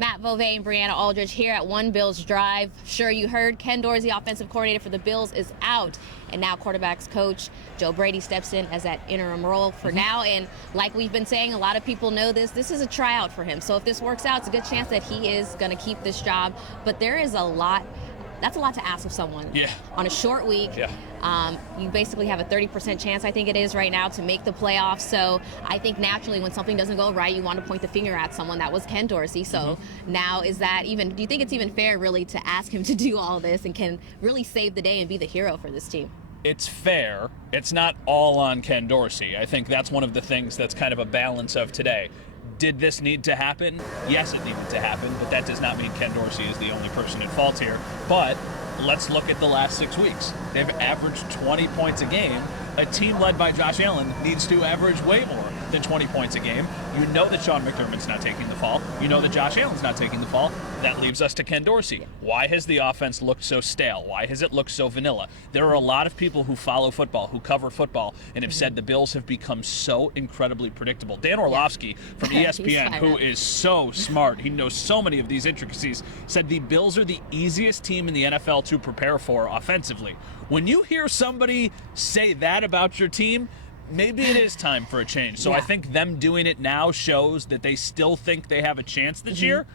Matt Bove and Briana Aldridge here at One Bills Drive. Sure, you heard Ken Dorsey, offensive coordinator for the Bills, is out. And now quarterbacks coach Joe Brady steps in as that interim role for now. And like we've been saying, a lot of people know this is a tryout for him. So if this works out, it's a good chance that he is going to keep this job. But there is a lot. That's a lot to ask of someone. Yeah. On a short week. Yeah. You basically have a 30% chance, I think it is right now, to make the playoffs. So I think naturally when something doesn't go right, you want to point the finger at someone. That was Ken Dorsey. So now do you think it's even fair really to ask him to do all this and can really save the day and be the hero for this team? It's fair. It's not all on Ken Dorsey. I think that's one of the things that's kind of a balance of today. Did this need to happen? Yes, it needed to happen, but that does not mean Ken Dorsey is the only person at fault here. But let's look at the last 6 weeks. They've averaged 20 points a game. A team led by Josh Allen needs to average way more than 20 points a game. You know that Sean McDermott's not taking the fall. You know that Josh Allen's not taking the fall. That leaves us to Ken Dorsey. Why has the offense looked so stale? Why has it looked so vanilla? There are a lot of people who follow football, who cover football, and have said the Bills have become so incredibly predictable. Dan Orlovsky from ESPN, who is so smart, he knows so many of these intricacies, said the Bills are the easiest team in the NFL to prepare for offensively. When you hear somebody say that about your team, maybe it is time for a change. So I think them doing it now shows that they still think they have a chance this year.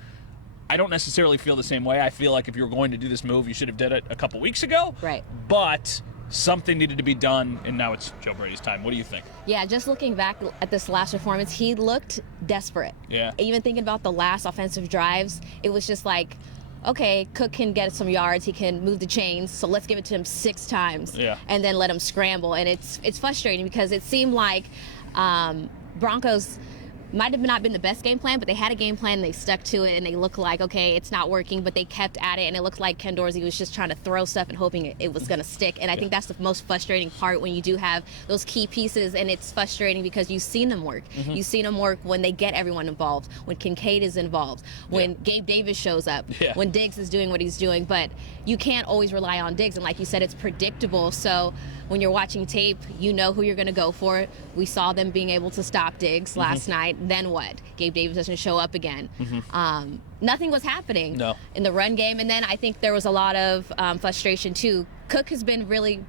I don't necessarily feel the same way. I feel like if you were going to do this move, you should have did it a couple weeks ago. Right. But something needed to be done, and now it's Joe Brady's time. What do you think? Yeah, just looking back at this last performance, he looked desperate. Yeah. Even thinking about the last offensive drives, it was just like, okay, Cook can get some yards, he can move the chains, so let's give it to him 6 times and then let him scramble. And it's frustrating because it seemed like Broncos might have not been the best game plan, but they had a game plan, they stuck to it, and they looked like, okay, it's not working, but they kept at it, and it looked like Ken Dorsey was just trying to throw stuff and hoping it was going to stick. And I think that's the most frustrating part when you do have those key pieces, and it's frustrating because you've seen them work. You've seen them work when they get everyone involved, when Kincaid is involved, when Gabe Davis shows up, when Diggs is doing what he's doing, but you can't always rely on Diggs, and like you said, it's predictable. So when you're watching tape, you know who you're going to go for. We saw them being able to stop Diggs last night. Then what? Gabe Davis doesn't show up again. Nothing was happening in the run game. And then I think there was a lot of frustration, too. Cook has been really,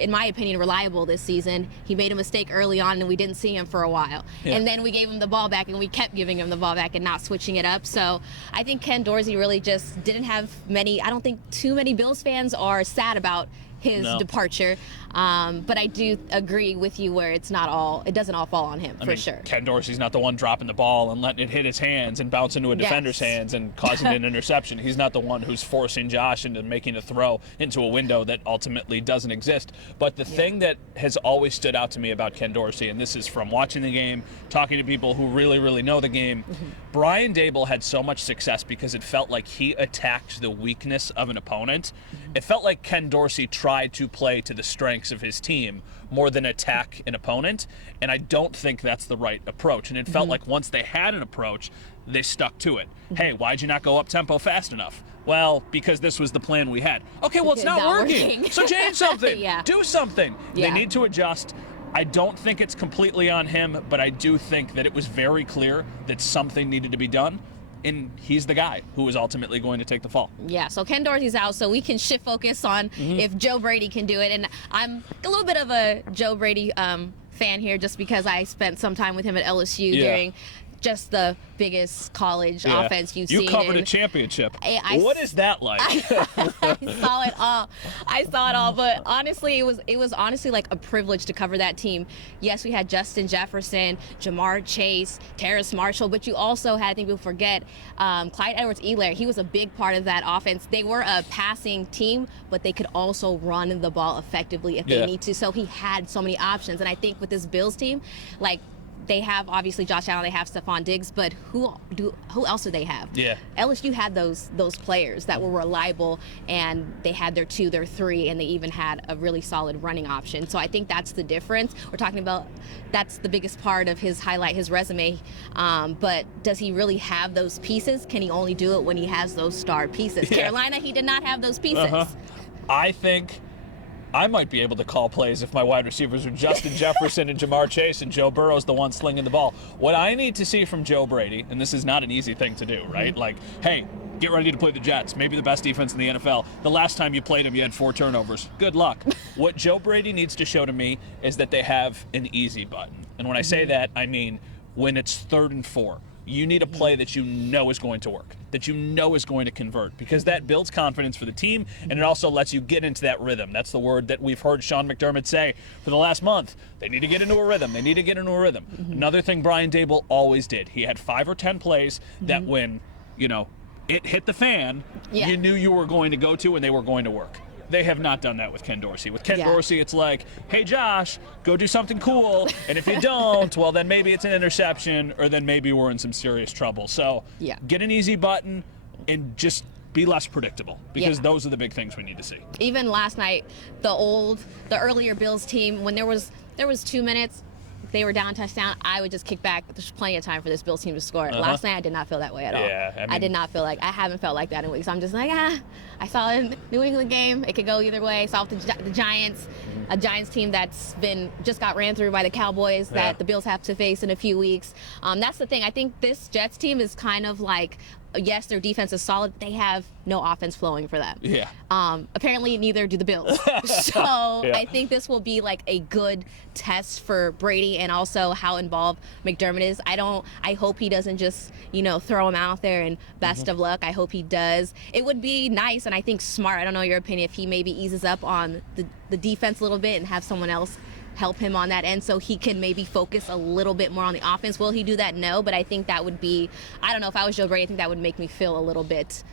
in my opinion, reliable this season. He made a mistake early on, and we didn't see him for a while. And then we gave him the ball back, and we kept giving him the ball back and not switching it up. So I think Ken Dorsey really just didn't have many. I don't think too many Bills fans are sad about his departure. But I do agree with you where it doesn't all fall on him, for sure. Ken Dorsey's not the one dropping the ball and letting it hit his hands and bounce into a defender's hands and causing an interception. He's not the one who's forcing Josh into making a throw into a window that ultimately doesn't exist. But the thing that has always stood out to me about Ken Dorsey, and this is from watching the game, talking to people who really, really know the game, Brian Daboll had so much success because it felt like he attacked the weakness of an opponent. It felt like Ken Dorsey tried to play to the strengths of his team more than attack an opponent, and I don't think that's the right approach. And it felt like once they had an approach, they stuck to it. Hey, why'd you not go up tempo fast enough? Well, because this was the plan we had. Okay, well, it's not working. So change something. Do something. They need to adjust. I don't think it's completely on him, but I do think that it was very clear that something needed to be done. And he's the guy who is ultimately going to take the fall. Yeah, so Ken Dorsey's out, so we can shift focus on if Joe Brady can do it. And I'm a little bit of a Joe Brady fan here just because I spent some time with him at LSU during just the biggest college offense you've seen. You covered a championship. What is that like? I saw it all. But honestly, it was honestly like a privilege to cover that team. Yes, we had Justin Jefferson, Jamar Chase, Terrace Marshall, but you also had, I think people forget, Clyde Edwards-Helaire. He was a big part of that offense. They were a passing team, but they could also run the ball effectively if they need to. So he had so many options. And I think with this Bills team, like, they have obviously Josh Allen, they have Stephon Diggs, but who else do they have? LSU had those players that were reliable, and they had their 2, their 3, and they even had a really solid running option. So I think that's the difference. We're talking about that's the biggest part of his resume. But does he really have those pieces? Can he only do it when he has those star pieces? Carolina, he did not have those pieces. I think I might be able to call plays if my wide receivers are Justin Jefferson and Jamar Chase and Joe Burrow's the one slinging the ball. What I need to see from Joe Brady, and this is not an easy thing to do, right? Like, hey, get ready to play the Jets, maybe the best defense in the NFL. The last time you played them, you had 4 turnovers. Good luck. What Joe Brady needs to show to me is that they have an easy button. And when I say that, I mean when it's 3rd and 4. You need a play that you know is going to work, that you know is going to convert, because that builds confidence for the team, and it also lets you get into that rhythm. That's the word that we've heard Sean McDermott say for the last month. They need to get into a rhythm. They need to get into a rhythm. Another thing Brian Dable always did, he had 5 or 10 plays that when, it hit the fan, you knew you were going to go to and they were going to work. They have not done that with Ken Dorsey. With Ken Dorsey, it's like, hey, Josh, go do something cool. And if you don't, well, then maybe it's an interception, or then maybe we're in some serious trouble. So get an easy button and just be less predictable, because those are the big things we need to see. Even last night, the earlier Bills team, when there was 2 minutes, they were down touchdown, I would just kick back. There's plenty of time for this Bills team to score. Last night, I did not feel that way at all. I did not feel like, I haven't felt like that in weeks. I'm just like, I saw a New England game. It could go either way. Saw the Giants, a Giants team that's just got ran through by the Cowboys that the Bills have to face in a few weeks. That's the thing. I think this Jets team is kind of like, yes, their defense is solid. They have no offense flowing for them. Apparently, neither do the Bills. So I think this will be like a good test for Brady, and also how involved McDermott is. I hope he doesn't just, throw him out there and best of luck. I hope he does. It would be nice, and I think smart, I don't know your opinion, if he maybe eases up on the defense a little bit and have someone else help him on that end, so he can maybe focus a little bit more on the offense. Will he do that? No, but I think that would be, I don't know, if I was Joe Brady, I think that would make me feel a little bit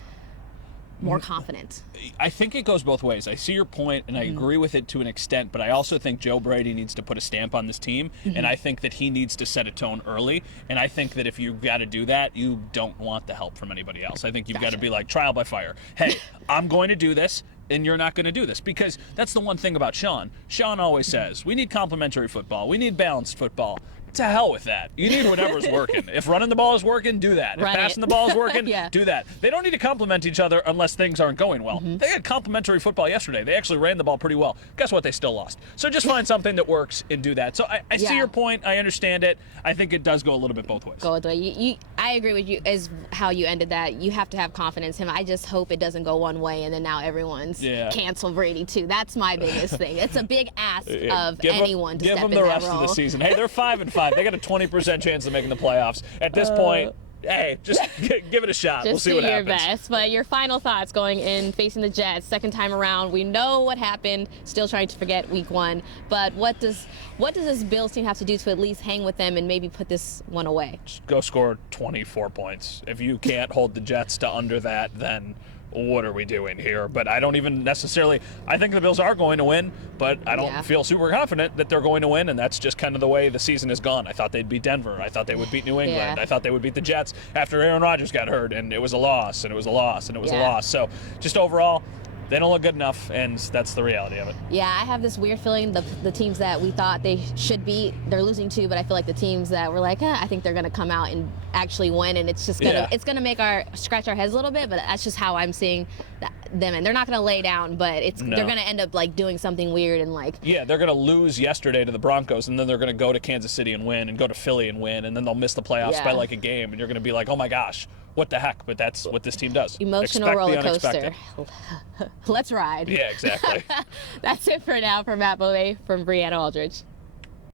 more confident. I think it goes both ways. I see your point, and I agree with it to an extent, but I also think Joe Brady needs to put a stamp on this team, and I think that he needs to set a tone early, and I think that if you've got to do that, you don't want the help from anybody else. I think you've got to be like, trial by fire. Hey, I'm going to do this, and you're not going to do this, because that's the one thing about Sean. Sean always says, we need complementary football. We need balanced football. To hell with that. You need whatever's working. If running the ball is working, do that. If passing the ball is working, do that. They don't need to complement each other unless things aren't going well. They had complementary football yesterday. They actually ran the ball pretty well. Guess what? They still lost. So just find something that works and do that. So I see your point. I understand it. I think it does go a little bit both ways. Go both ways. I agree with you as how you ended that. You have to have confidence in him. I just hope it doesn't go one way and then now everyone's cancel Brady too. That's my biggest thing. It's a big ask of anyone to step in that role. Give them the rest of the season. Hey, they're 5-5. They got a 20% chance of making the playoffs. At this point, hey, just give it a shot. We'll see what happens. Just do your best. But your final thoughts going in facing the Jets, second time around. We know what happened. Still trying to forget week 1. But what does this Bills team have to do to at least hang with them and maybe put this one away? Just go score 24 points. If you can't hold the Jets to under that, then what are we doing here? But I don't even necessarily, I think the Bills are going to win, but I don't feel super confident that they're going to win, and that's just kind of the way the season has gone. I thought they'd beat Denver. I thought they would beat New England. I thought they would beat the Jets after Aaron Rodgers got hurt, and it was a loss, and it was a loss, and it was a loss. So just overall, they don't look good enough, and that's the reality of it. Yeah, I have this weird feeling the teams that we thought they should beat, they're losing to, but I feel like the teams that were like, I think they're going to come out and actually win, and it's just going to make scratch our heads a little bit, but that's just how I'm seeing them, and they're not going to lay down, but they're going to end up like doing something weird and like... Yeah, they're going to lose yesterday to the Broncos, and then they're going to go to Kansas City and win, and go to Philly and win, and then they'll miss the playoffs by like a game, and you're going to be like, oh my gosh, what the heck? But that's what this team does. Emotional roller coaster. Let's ride. Yeah, exactly. That's it for now. For Matt Bove, from Briana, Aldridge.